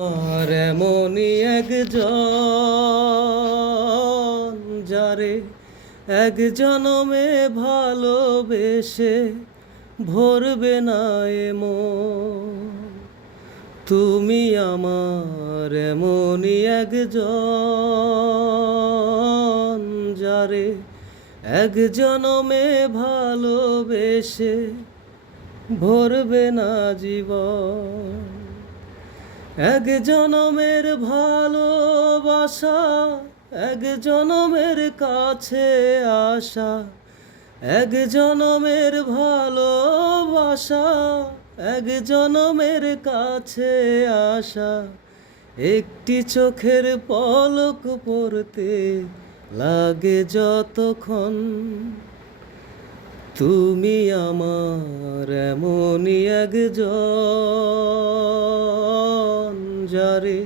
আর এমনই একজন যারে এক জনমে ভালোবেসে ভরবে না এ মন। তুমি আমার এমনই একজন যারে এক জনমে ভালোবেসে ভরবে না জীবন। এক জনমের ভালোবাসা, এক জনমের কাছে আসা, এক জনমের ভালোবাসা, এক জনমের কাছে আসা, একটি চোখের পলক পড়তে লাগে যতক্ষণ। তুমি আমার এমনই একজন যারে